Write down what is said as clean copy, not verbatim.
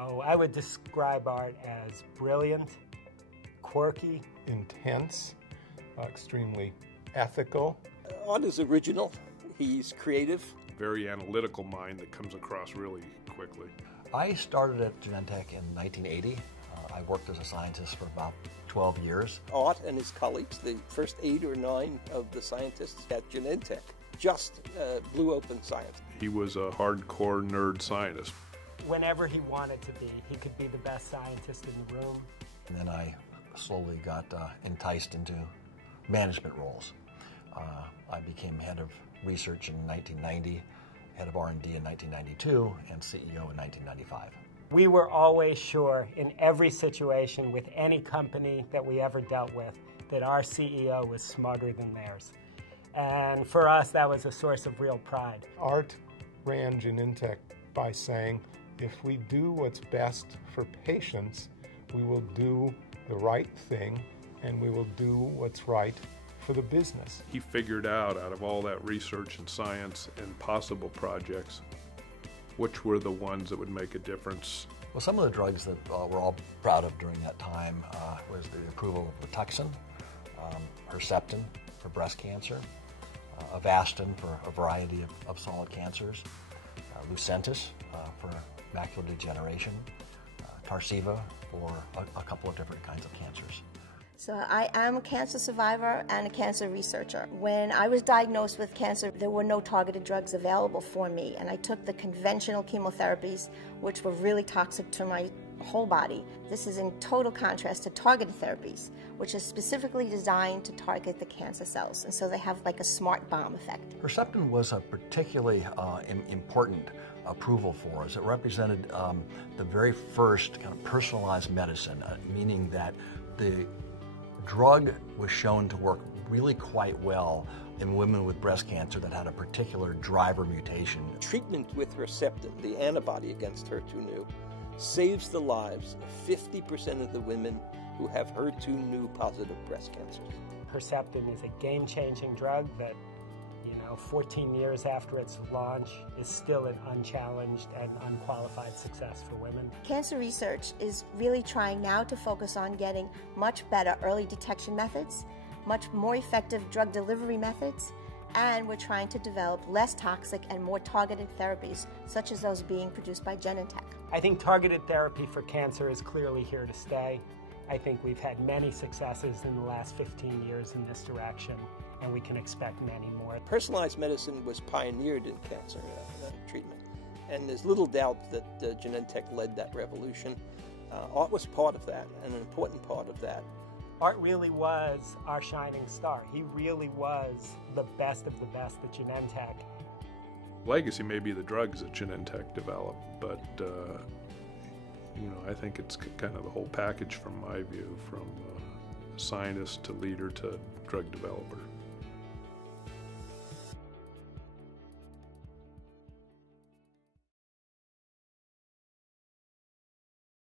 Oh, I would describe Art as brilliant, quirky, intense, extremely ethical. Art is original. He's creative. Very analytical mind that comes across really quickly. I started at Genentech in 1980. I worked as a scientist for about 12 years. Art and his colleagues, the first 8 or 9 of the scientists at Genentech, just blew open science. He was a hardcore nerd scientist. Whenever he wanted to be, he could be the best scientist in the room. And then I slowly got enticed into management roles. I became head of research in 1990, head of R&D in 1992, and CEO in 1995. We were always sure in every situation with any company that we ever dealt with that our CEO was smarter than theirs. And for us, that was a source of real pride. Art ran Genentech by saying, if we do what's best for patients, we will do the right thing and we will do what's right for the business. He figured out of all that research and science and possible projects, which were the ones that would make a difference. Well, some of the drugs that we're all proud of during that time was the approval of Rituxan, Herceptin for breast cancer, Avastin for a variety of solid cancers, Lucentis for macular degeneration, Tarceva for a couple of different kinds of cancers. So I am a cancer survivor and a cancer researcher. When I was diagnosed with cancer, there were no targeted drugs available for me, and I took the conventional chemotherapies, which were really toxic to my whole body. This is in total contrast to targeted therapies, which is specifically designed to target the cancer cells, and so they have like a smart bomb effect. Herceptin was a particularly important approval for us. It represented the very first kind of personalized medicine, meaning that the drug was shown to work really quite well in women with breast cancer that had a particular driver mutation. Treatment with Herceptin, the antibody against HER2/neu, saves the lives of 50% of the women who have HER2/neu positive breast cancers. Herceptin is a game-changing drug that, 14 years after its launch is still an unchallenged and unqualified success for women. Cancer research is really trying now to focus on getting much better early detection methods, much more effective drug delivery methods, and we're trying to develop less toxic and more targeted therapies, such as those being produced by Genentech. I think targeted therapy for cancer is clearly here to stay. I think we've had many successes in the last 15 years in this direction, and we can expect many more. Personalized medicine was pioneered in cancer treatment, and there's little doubt that Genentech led that revolution. Art was part of that, an important part of that. Art really was our shining star. He really was the best of the best at Genentech. Legacy may be the drugs that Genentech developed, but I think it's kind of the whole package from my view, from scientist to leader to drug developer.